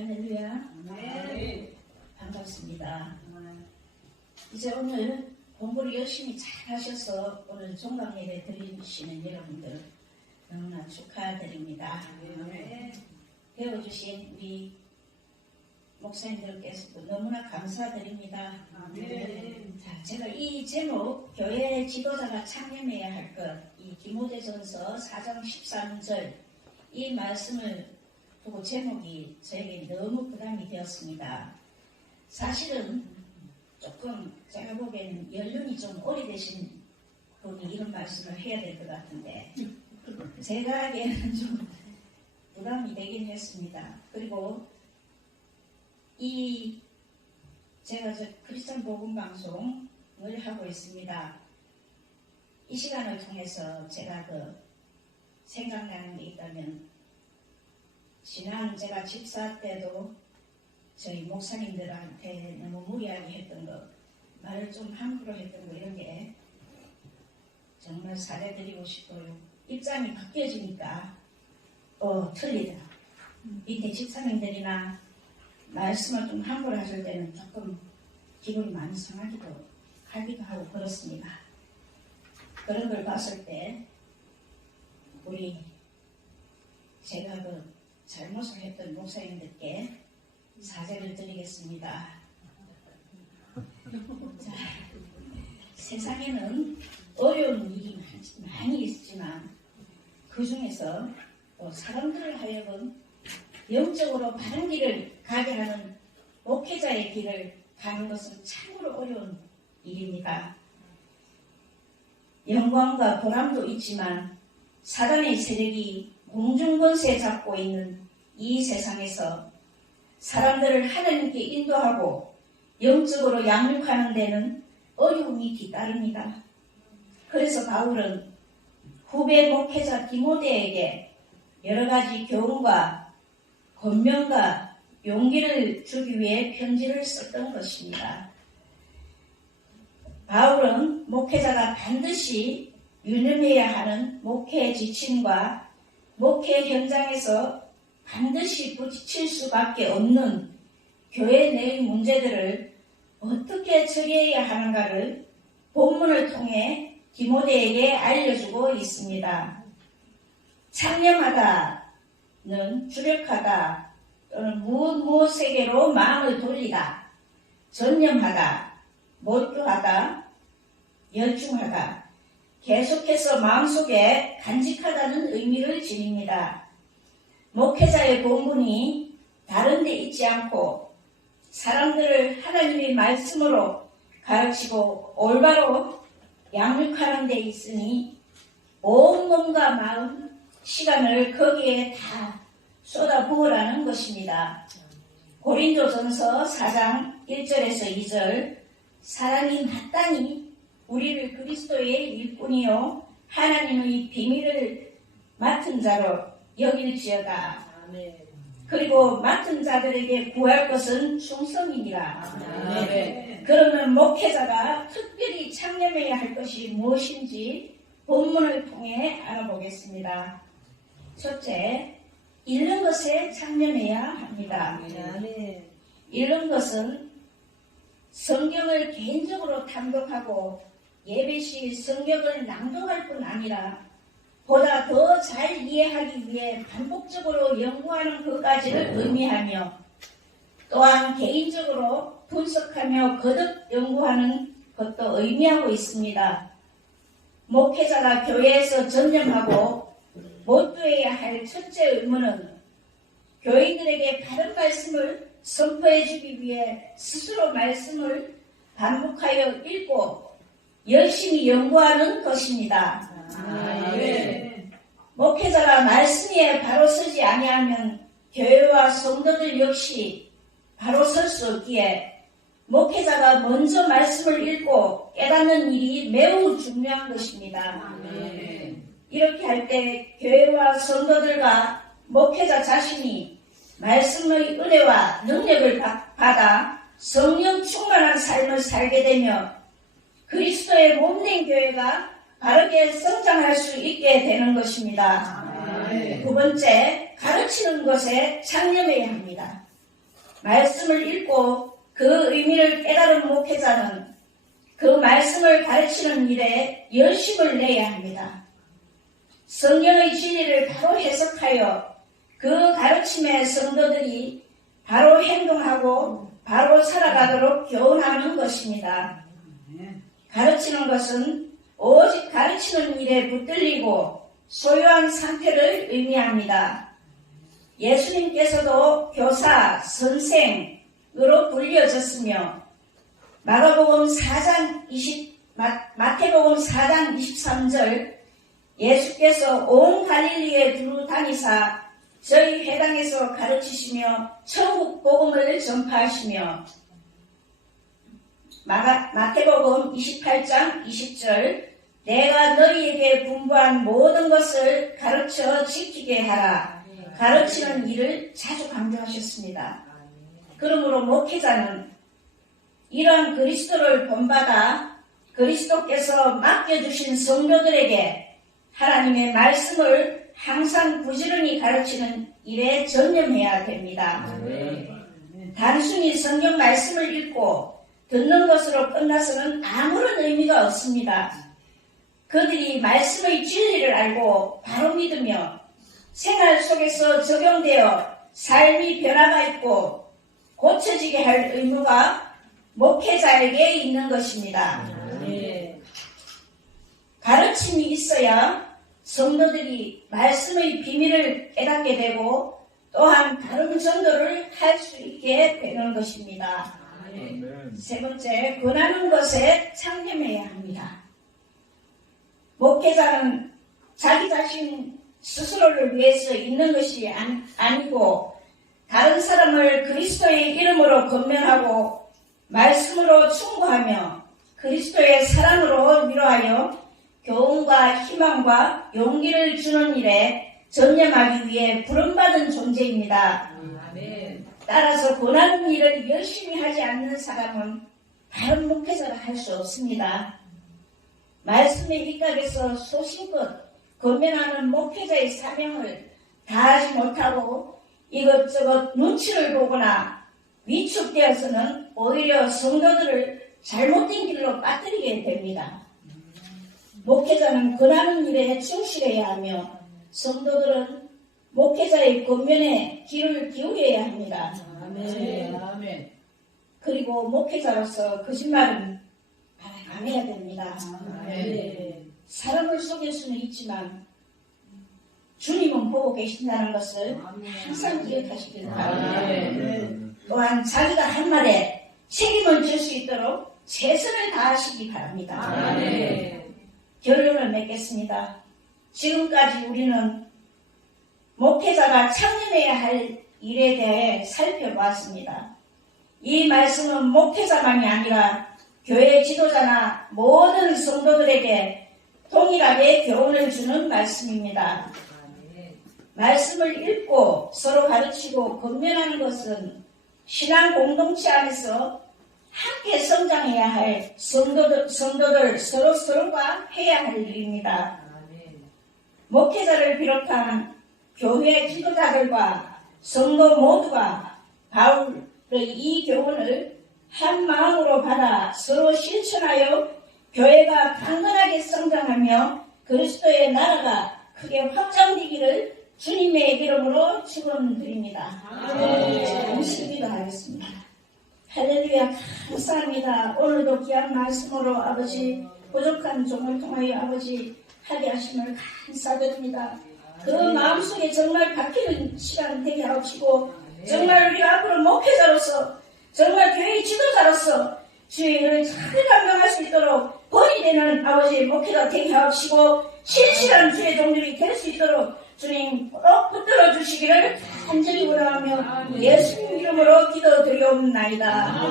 할렐루야. 네. 반갑습니다. 이제 오늘 공부를 열심히 잘 하셔서 오늘 종강 예배 드리시는 여러분들 너무나 축하드립니다. 네. 배워주신 우리 목사님들께서도 너무나 감사드립니다. 네. 자, 제가 이 제목 교회 지도자가 창념해야 할 것, 이 디모데전서 4장 13절 이 말씀을 두고 제목이 저에게 너무 부담이 되었습니다. 사실은 조금 제가 보기에는 연륜이 좀 오래되신 분이 이런 말씀을 해야 될 것 같은데 제가 하기에는 좀 부담이 되긴 했습니다. 그리고 제가 크리스천 복음 방송을 하고 있습니다. 이 시간을 통해서 제가 생각나는 게 있다면 지난 제가 집사 때도 저희 목사님들한테 너무 무리하게 했던 거, 말을 좀 함부로 했던 거 이런 게 정말 사죄드리고 싶어요. 입장이 바뀌어지니까 틀리더라. 밑에 집사님들이나 말씀을 좀 함부로 하실 때는 조금 기분이 많이 상하기도 하고 그렇습니다. 그런 걸 봤을 때 제가 잘못을 했던 목사님들께 사죄를 드리겠습니다. 자, 세상에는 어려운 일이 많이 있지만 그 중에서 사람들을 하여금 영적으로 바른 길을 가게 하는 목회자의 길을 가는 것은 참으로 어려운 일입니다. 영광과 보람도 있지만 사단의 세력이 공중권세 잡고 있는 이 세상에서 사람들을 하나님께 인도하고 영적으로 양육하는 데는 어려움이 뒤따릅니다. 그래서 바울은 후배 목회자 디모데에게 여러 가지 교훈과 권면과 용기를 주기 위해 편지를 썼던 것입니다. 바울은 목회자가 반드시 유념해야 하는 목회 지침과 목회 현장에서 반드시 부딪힐 수밖에 없는 교회 내의 문제들을 어떻게 처리해야 하는가를 본문을 통해 디모데에게 알려주고 있습니다. 창념하다는 주력하다 또는 무엇에게로 마음을 돌리다, 전념하다, 몰두하다, 열중하다, 계속해서 마음속에 간직하다는 의미를 지닙니다. 목회자의 본분이 다른 데 있지 않고 사람들을 하나님의 말씀으로 가르치고 올바로 양육하는 데 있으니 온 몸과 마음, 시간을 거기에 다 쏟아부으라는 것입니다. 고린도전서 4장 1절에서 2절 사랑이 마땅히 우리를 그리스도의 일꾼이요 하나님의 비밀을 맡은 자로 여길지어다. 그리고 맡은 자들에게 구할 것은 충성이니라. 그러면 목회자가 특별히 창념해야 할 것이 무엇인지 본문을 통해 알아보겠습니다. 첫째, 읽는 것에 창념해야 합니다. 읽는 것은 성경을 개인적으로 탐독하고 예배 시 성경을 낭독할 뿐 아니라 보다 더 잘 이해하기 위해 반복적으로 연구하는 것까지를 의미하며 또한 개인적으로 분석하며 거듭 연구하는 것도 의미하고 있습니다. 목회자가 교회에서 전념하고 못두어야 할 첫째 의무는 교인들에게 바른 말씀을 선포해 주기 위해 스스로 말씀을 반복하여 읽고 열심히 연구하는 것입니다. 목회자가 말씀 위에 바로 서지 아니하면 교회와 성도들 역시 바로 설 수 없기에 목회자가 먼저 말씀을 읽고 깨닫는 일이 매우 중요한 것입니다. 이렇게 할 때 교회와 성도들과 목회자 자신이 말씀의 은혜와 능력을 받아 성령 충만한 삶을 살게 되며 그리스도의 몸된 교회가 바르게 성장할 수 있게 되는 것입니다. 두 번째, 가르치는 것에 창념해야 합니다. 말씀을 읽고 그 의미를 깨달은 목회자는 그 말씀을 가르치는 일에 열심을 내야 합니다. 성경의 진리를 바로 해석하여 그 가르침의 성도들이 바로 행동하고 바로 살아가도록 교훈하는 것입니다. 가르치는 것은 오직 가르치는 일에 붙들리고 소유한 상태를 의미합니다. 예수님께서도 교사, 선생으로 불려졌으며 마태복음 4장 23절 예수께서 온 갈릴리에 두루 다니사 저희 회당에서 가르치시며 천국 복음을 전파하시며 마태복음 28장 20절 내가 너희에게 분부한 모든 것을 가르쳐 지키게 하라. 가르치는 일을 자주 강조하셨습니다. 그러므로 목회자는 이러한 그리스도를 본받아 그리스도께서 맡겨주신 성도들에게 하나님의 말씀을 항상 부지런히 가르치는 일에 전념해야 됩니다. 단순히 성경 말씀을 읽고 듣는 것으로 끝나서는 아무런 의미가 없습니다. 그들이 말씀의 진리를 알고 바로 믿으며 생활 속에서 적용되어 삶이 변화가 있고 고쳐지게 할 의무가 목회자에게 있는 것입니다. 가르침이 있어야 성도들이 말씀의 비밀을 깨닫게 되고 또한 다른 전도를 할 수 있게 되는 것입니다. 세 번째, 권하는 것에 창념해야 합니다. 목회자는 자기 자신 스스로를 위해서 있는 것이 아니고 다른 사람을 그리스도의 이름으로 권면하고 말씀으로 충고하며 그리스도의 사랑으로 위로하여 교훈과 희망과 용기를 주는 일에 전념하기 위해 부름받은 존재입니다. 따라서 권하는 일을 열심히 하지 않는 사람은 바른 목회자가 할 수 없습니다. 말씀의 입각에서 소신껏 권면하는 목회자의 사명을 다하지 못하고 이것저것 눈치를 보거나 위축되어서는 오히려 성도들을 잘못된 길로 빠뜨리게 됩니다. 목회자는 권하는 일에 충실해야 하며 성도들은 목회자의 권면에 귀를 기울여야 합니다. 아멘. 그리고 목회자로서 거짓말은 안 해야 됩니다. 사람을 속일 수는 있지만 주님은 보고 계신다는 것을 항상 기억하시길 바랍니다. 또한 자기가 한 말에 책임을 질 수 있도록 최선을 다하시기 바랍니다. 결론을 맺겠습니다. 지금까지 우리는 목회자가 창념해야 할 일에 대해 살펴보았습니다. 이 말씀은 목회자만이 아니라 교회 지도자나 모든 성도들에게 동일하게 교훈을 주는 말씀입니다. 말씀을 읽고 서로 가르치고 권면하는 것은 신앙 공동체 안에서 함께 성장해야 할 성도들 서로가 해야 할 일입니다. 목회자를 비롯한 교회 지도자들과 성도 모두가 바울의 이 교훈을 한 마음으로 받아 서로 실천하여 교회가 강건하게 성장하며 그리스도의 나라가 크게 확장되기를 주님의 이름으로 축원드립니다. 잠시 기도하겠습니다. 할렐루야, 감사합니다. 오늘도 귀한 말씀으로 아버지 부족한 종을 통하여 아버지 하게 하심을 감사드립니다. 그 마음속에 정말 바뀌는 시간 되게 하옵시고 정말 우리 앞으로 목회자로서 정말 교회의 지도자로서 주의 일을 잘 감당할 수 있도록 본이 되는 아버지 목회자 되게 하옵시고 신실한 주의 종들이 될 수 있도록 주님 꼭 붙들어 주시기를 간절히 원하며 예수님 이름으로 기도드리옵나이다.